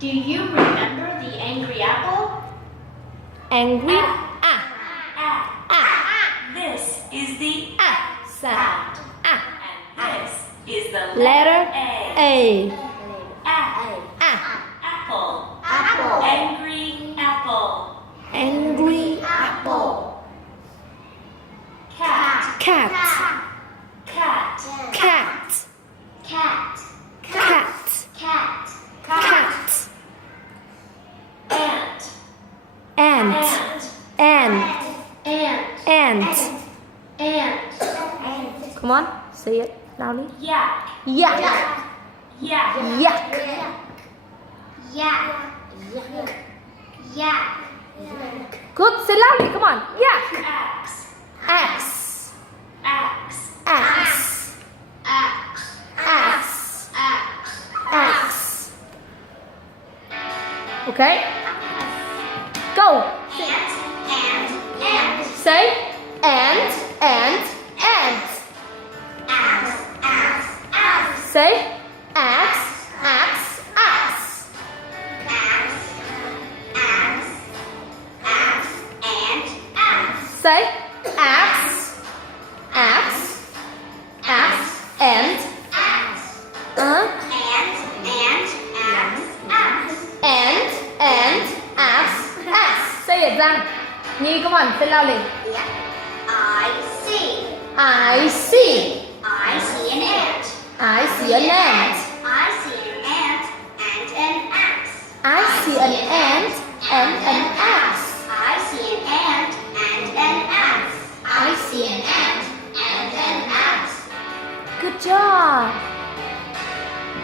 Do you remember the angry apple? Angry. This is the Sound. and this is the Letter A. Apple. Apple. Angry apple. Angry. Apple. Cat. Cat. Cat. Cat. Cat. Cat. Cat. Cat. Ant. Ant. Ant. Ant. Ant. Ant. Ant. Come on, say it loudly. Yak. Yak. Yak. Yak. Yak. Yak. Good, say loudly. Come on. Yak. Axe. Axe. Axe. Axe. Axe. Axe. Axe. Axe. Okay. Go. Ant. Say ant. Ant. Say axe. Axe. Axe. Say axe. Axe. Axe. And. And. Axe. Axe. Say it, Giang. Nhi, come on, say loudly. I see. I see an ant. I see an ant. I see an ant and an axe. I see an ant and an axe. I see an ant and an axe. I see an ant and an axe. Good job.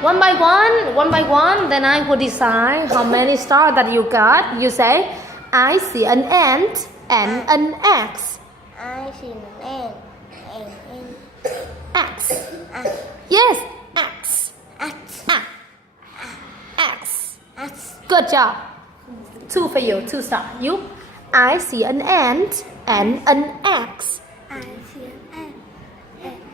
One by one, then I will decide how many stars that you got. You say, I see an ant and an axe. I see an ant and an Axe. axe. Yes, axe. Axe. Axe. Axe. Good job. 2 for you, 2 stars. You, I see an ant and an axe. I see an ant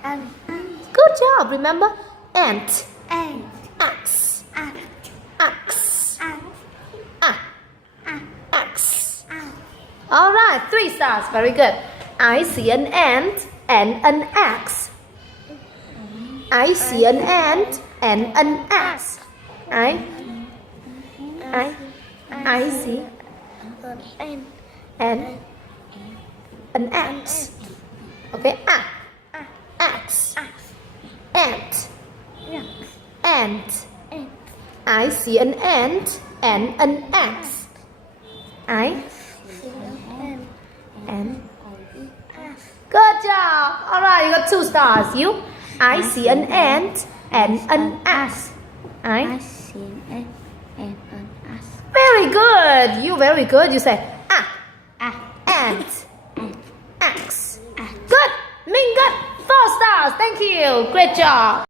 and an Good job. Remember, ant, ant. axe, Axe. axe, Axe. axe. All right, 3 stars. Very good. I see an ant and an axe. I see an ant and an axe. I see An an axe. Okay, axe, ant, ant. I see an ant and an axe. And good job. All right, you got 2 stars. You, I see an ant and an axe. see an ant and an axe. Very good. You very good. You say ant, axe. Good. Ming good. 4 stars. Thank you. Great job.